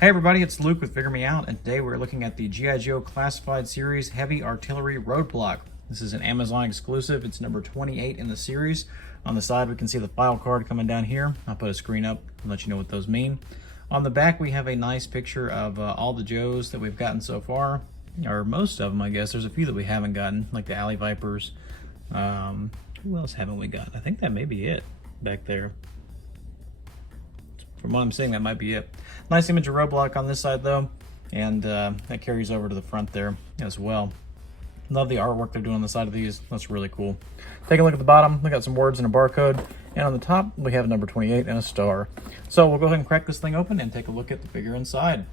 Hey everybody, it's Luke with Figure Me Out, and today we're looking at the G.I. Joe Classified Series Heavy Artillery Roadblock. This is an Amazon exclusive. It's number 28 in the series. On the side we can see the file card coming down here. I'll put a screen up and let you know what those mean. On the back we have a nice picture of all the Joes that we've gotten so far, or most of them I guess. There's a few that we haven't gotten, like the Alley Vipers. Who else haven't we got? I think that may be it back there. From what I'm seeing, that might be it. Nice image of Roadblock on this side though, and that carries over to the front there as well. Love the artwork they're doing on the side of these. That's really cool. Take a look at the bottom. We got some words and a barcode, and on the top we have number 28 and a star. So we'll go ahead and crack this thing open and take a look at the figure inside.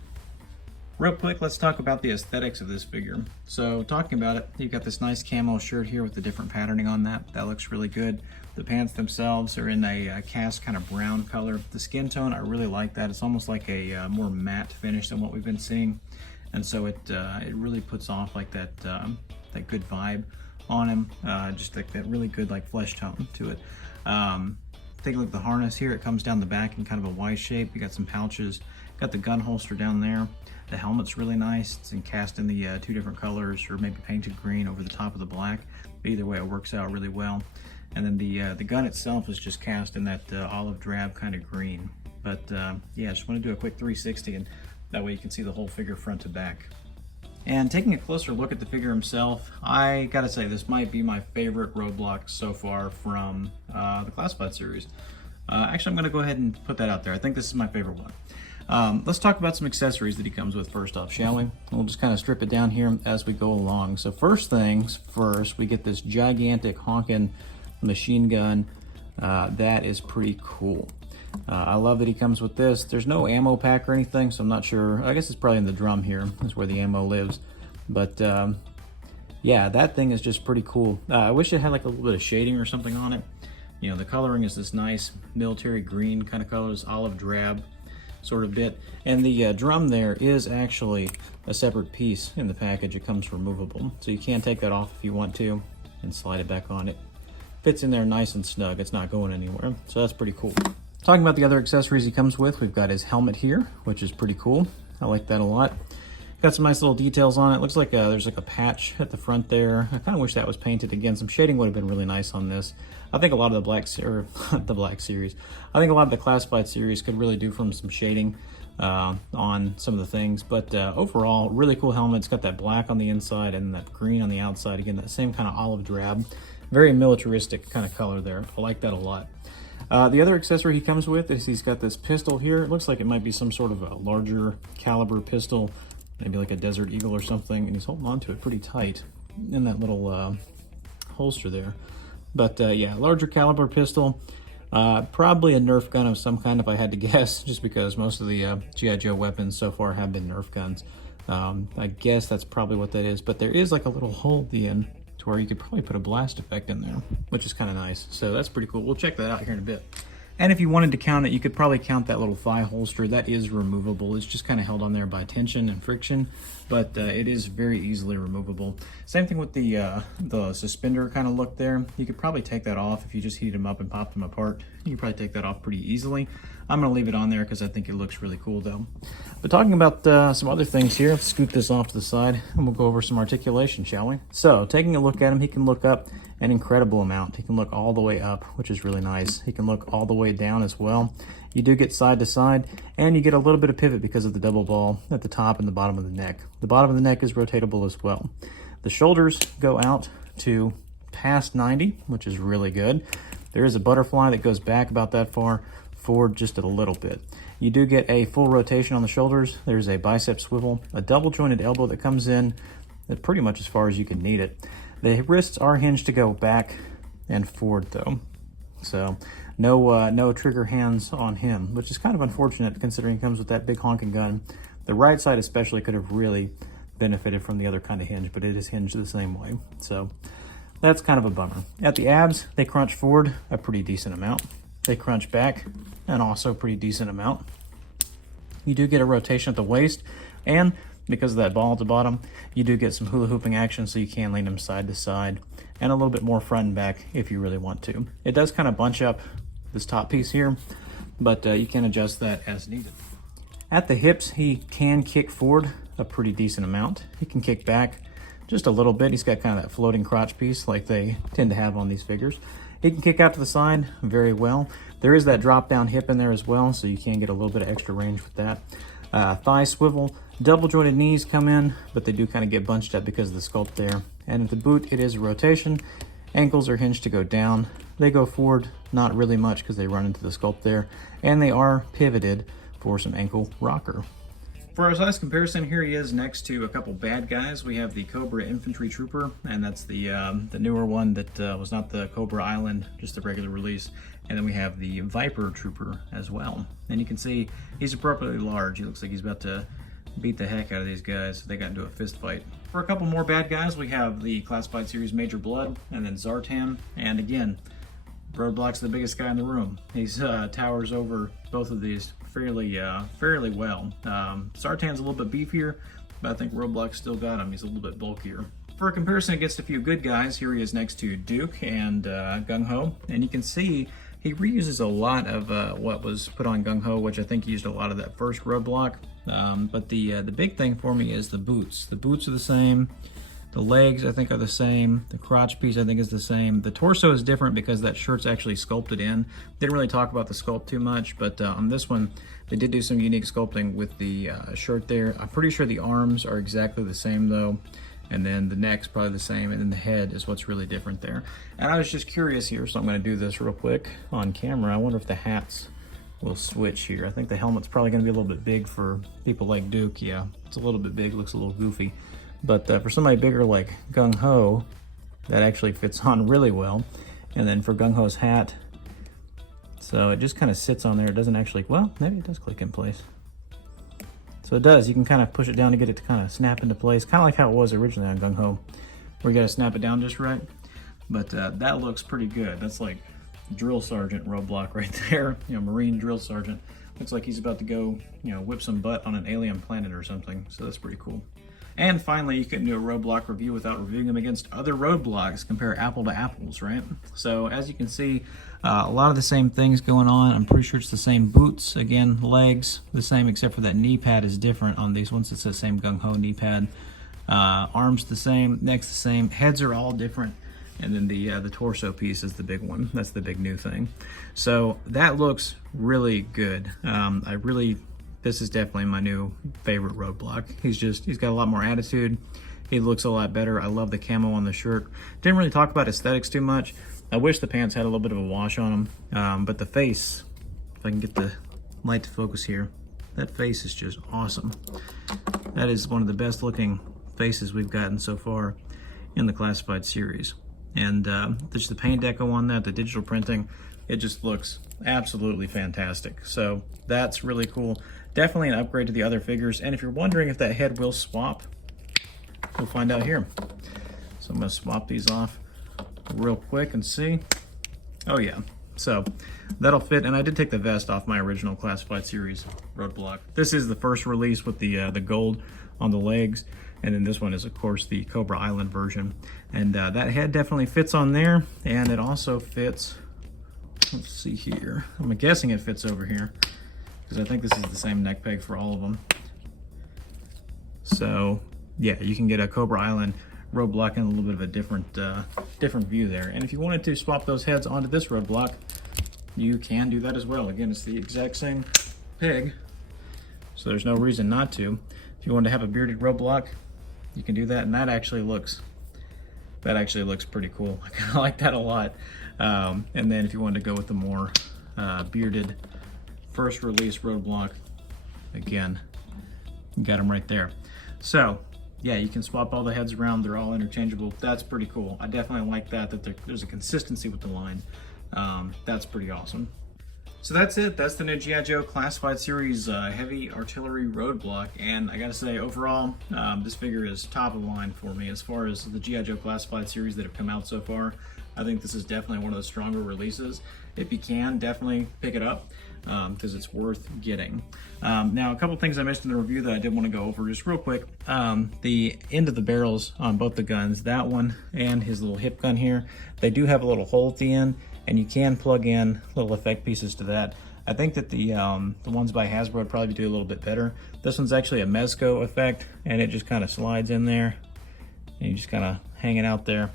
Real quick, let's talk about the aesthetics of this figure. So talking about it, you've got this nice camo shirt here with the different patterning on that. That looks really good. The pants themselves are in a cast kind of brown color. The skin tone, I really like that. It's almost like a more matte finish than what we've been seeing. And so it really puts off like that good vibe on him. Just like that really good like flesh tone to it. Take a look at the harness here. It comes down the back in kind of a Y shape. You got some pouches. Got the gun holster down there. The helmet's really nice. It's cast in the two different colors, or maybe painted green over the top of the black. But either way, it works out really well. And then the gun itself is just cast in that olive drab kind of green. But yeah, I just want to do a quick 360, and that way you can see the whole figure front to back. And taking a closer look at the figure himself, I gotta say this might be my favorite Roadblock so far from the Classified series. Actually, I'm gonna go ahead and put that out there. I think this is my favorite one. Let's talk about some accessories that he comes with first off, shall we? We'll just kind of strip it down here as we go along. So first things first, we get this gigantic honking machine gun. That is pretty cool. I love that he comes with this. There's no ammo pack or anything, so I'm not sure. I guess it's probably in the drum here. That's where the ammo lives. But yeah, that thing is just pretty cool. I wish it had like a little bit of shading or something on it. You know, the coloring is this nice military green kind of color, this olive drab sort of bit. And the drum there is actually a separate piece in the package. It comes removable, so you can take that off if you want to and slide it back on. It fits in there nice and snug. It's not going anywhere, so that's pretty cool. Talking about the other accessories he comes with, we've got his helmet here, which is pretty cool. I like that a lot. Got some nice little details on it. Looks like there's like a patch at the front there. I kind of wish that was painted again. Some shading would have been really nice on this. I think a lot of the Black Series, I think a lot of the Classified series could really do from some shading on some of the things. But overall, really cool helmet. It's got that black on the inside and that green on the outside. Again, that same kind of olive drab. Very militaristic kind of color there. I like that a lot. The other accessory he comes with is he's got this pistol here. It looks like it might be some sort of a larger caliber pistol, maybe like a Desert Eagle or something, and he's holding on to it pretty tight in that little holster there. But yeah, larger caliber pistol, probably a Nerf gun of some kind if I had to guess, just because most of the G.I. Joe weapons so far have been Nerf guns. I guess that's probably what that is, but there is like a little hole at the end to where you could probably put a blast effect in there, which is kind of nice. So that's pretty cool. We'll check that out here in a bit. And if you wanted to count it, you could probably count that little thigh holster. That is removable. It's just kind of held on there by tension and friction, but it is very easily removable. Same thing with the suspender kind of look there. You could probably take that off if you just heated them up and popped them apart. You could probably take that off pretty easily. I'm going to leave it on there because I think it looks really cool though. But talking about some other things here, let's scoot this off to the side and we'll go over some articulation, shall we? So taking a look at him, he can look up an incredible amount. He can look all the way up, which is really nice. He can look all the way down as well. You do get side to side, and you get a little bit of pivot because of the double ball at the top and the bottom of the neck. The bottom of the neck is rotatable as well. The shoulders go out to past 90, which is really good. There is a butterfly that goes back about that far, forward just a little bit. You do get a full rotation on the shoulders. There's a bicep swivel, a double jointed elbow that comes in pretty much as far as you can need it. The wrists are hinged to go back and forward though, so no trigger hands on him, which is kind of unfortunate considering he comes with that big honking gun. The right side especially could have really benefited from the other kind of hinge, but it is hinged the same way, so that's kind of a bummer. At the abs, they crunch forward a pretty decent amount. They crunch back and also a pretty decent amount. You do get a rotation at the waist, and because of that ball at the bottom, you do get some hula hooping action, so you can lean them side to side and a little bit more front and back if you really want to. It does kind of bunch up this top piece here, but you can adjust that as needed. At the hips, he can kick forward a pretty decent amount. He can kick back just a little bit. He's got kind of that floating crotch piece like they tend to have on these figures. He can kick out to the side very well. There is that drop down hip in there as well, so you can get a little bit of extra range with that. Thigh swivel, double jointed knees come in, but they do kind of get bunched up because of the sculpt there. And at the boot, it is a rotation. Ankles are hinged to go down. They go forward, not really much because they run into the sculpt there. And they are pivoted for some ankle rocker. For our size comparison, here he is next to a couple bad guys. We have the Cobra Infantry Trooper, and that's the newer one that was not the Cobra Island, just the regular release. And then we have the Viper Trooper as well. And you can see he's appropriately large. He looks like he's about to beat the heck out of these guys. They got into a fist fight. For a couple more bad guys, we have the Classified Series Major Blood, and then Zartan. And again, Roadblock's the biggest guy in the room. He's towers over both of these fairly well. Zartan's a little bit beefier, but I think Roadblock's still got him. He's a little bit bulkier. For a comparison against a few good guys, here he is next to Duke and Gung Ho, and you can see he reuses a lot of what was put on Gung Ho, which I think used a lot of that first Roadblock. But the big thing for me is the boots. The boots are the same. The legs, I think, are the same. The crotch piece, I think, is the same. The torso is different because that shirt's actually sculpted in. Didn't really talk about the sculpt too much, but on this one, they did do some unique sculpting with the shirt there. I'm pretty sure the arms are exactly the same, though. And then the neck's probably the same, and then the head is what's really different there. And I was just curious here, so I'm going to do this real quick on camera. I wonder if the hats will switch here. I think the helmet's probably going to be a little bit big for people like Duke. Yeah, it's a little bit big, looks a little goofy. But for somebody bigger like Gung Ho, that actually fits on really well. And then for Gung Ho's hat, so it just kind of sits on there. It doesn't actually, well, maybe it does click in place. So it does. You can kind of push it down to get it to kind of snap into place, kind of like how it was originally on Gung Ho, where you got to snap it down just right. But that looks pretty good. That's like drill sergeant Roadblock right there. You know, Marine drill sergeant. Looks like he's about to go, you know, whip some butt on an alien planet or something. So that's pretty cool. And finally, you couldn't do a Roadblock review without reviewing them against other Roadblocks. Compare apple to apples, right? So as you can see, a lot of the same things going on. I'm pretty sure it's the same boots. Again, legs, the same, except for that knee pad is different on these ones. It's the same Gung Ho knee pad. Arms the same, necks the same. Heads are all different. And then the torso piece is the big one. That's the big new thing. So that looks really good. This is definitely my new favorite Roadblock. He's got a lot more attitude. He looks a lot better. I love the camo on the shirt. Didn't really talk about aesthetics too much. I wish the pants had a little bit of a wash on them. But the face, if I can get the light to focus here, that face is just awesome. That is one of the best looking faces we've gotten so far in the Classified series. And just the paint deco on that, the digital printing, it just looks absolutely fantastic. So that's really cool. Definitely an upgrade to the other figures. And if you're wondering if that head will swap, we'll find out here. So I'm gonna swap these off real quick and see. Oh yeah, so that'll fit. And I did take the vest off my original Classified series Roadblock. This is the first release with the gold on the legs. And then this one is, of course, the Cobra Island version. And that head definitely fits on there. And it also fits, let's see here. I'm guessing it fits over here, because I think this is the same neck peg for all of them. So yeah, you can get a Cobra Island Roadblock in a little bit of a different view there. And if you wanted to swap those heads onto this Roadblock, you can do that as well. Again, it's the exact same peg, so there's no reason not to. If you want to have a bearded Roadblock, you can do that, and that actually looks pretty cool. I kind of like that a lot. And then if you wanted to go with the more bearded first release Roadblock, again, you got them right there. So yeah, you can swap all the heads around. They're all interchangeable. That's pretty cool. I definitely like that there's a consistency with the line. That's pretty awesome. So that's it. That's the new G.I. Joe Classified Series Heavy Artillery Roadblock. And I gotta say, overall, this figure is top of the line for me. As far as the G.I. Joe Classified Series that have come out so far, I think this is definitely one of the stronger releases. If you can, definitely pick it up, because it's worth getting. Now, a couple things I missed in the review that I did want to go over just real quick. The end of the barrels on both the guns, that one and his little hip gun here, they do have a little hole at the end, and you can plug in little effect pieces to that. I think that the ones by Hasbro would probably do a little bit better. This one's actually a Mezco effect, and it just kind of slides in there, and you just kind of hang it out there,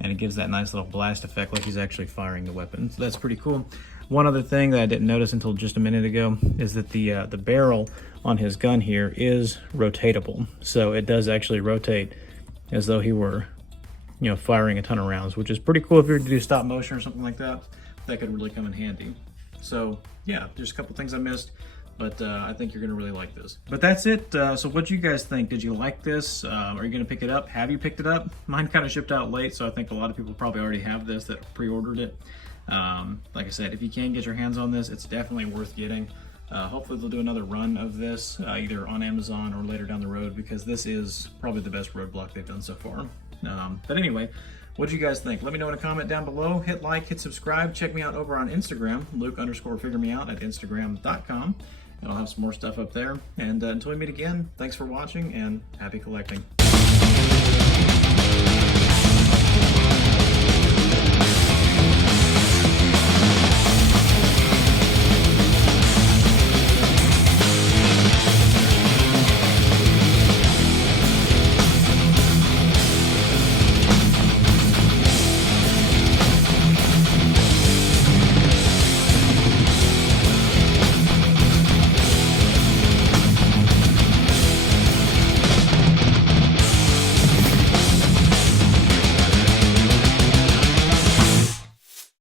and it gives that nice little blast effect like he's actually firing the weapon. So that's pretty cool. One other thing that I didn't notice until just a minute ago is that the barrel on his gun here is rotatable. So it does actually rotate as though he were, you know, firing a ton of rounds, which is pretty cool if you were to do stop motion or something like that. That could really come in handy. So yeah, there's a couple things I missed, but I think you're gonna really like this. But that's it. So what do you guys think? Did you like this? Are you gonna pick it up? Have you picked it up? Mine kind of shipped out late, so I think a lot of people probably already have this that pre-ordered it. Like I said, if you can get your hands on this, it's definitely worth getting. Hopefully they'll do another run of this, either on Amazon or later down the road, because this is probably the best Roadblock they've done so far. But anyway, what do you guys think? Let me know in a comment down below. Hit like, hit subscribe. Check me out over on Instagram, Luke_figuremeout at Instagram.com. And I'll have some more stuff up there. And until we meet again, thanks for watching and happy collecting.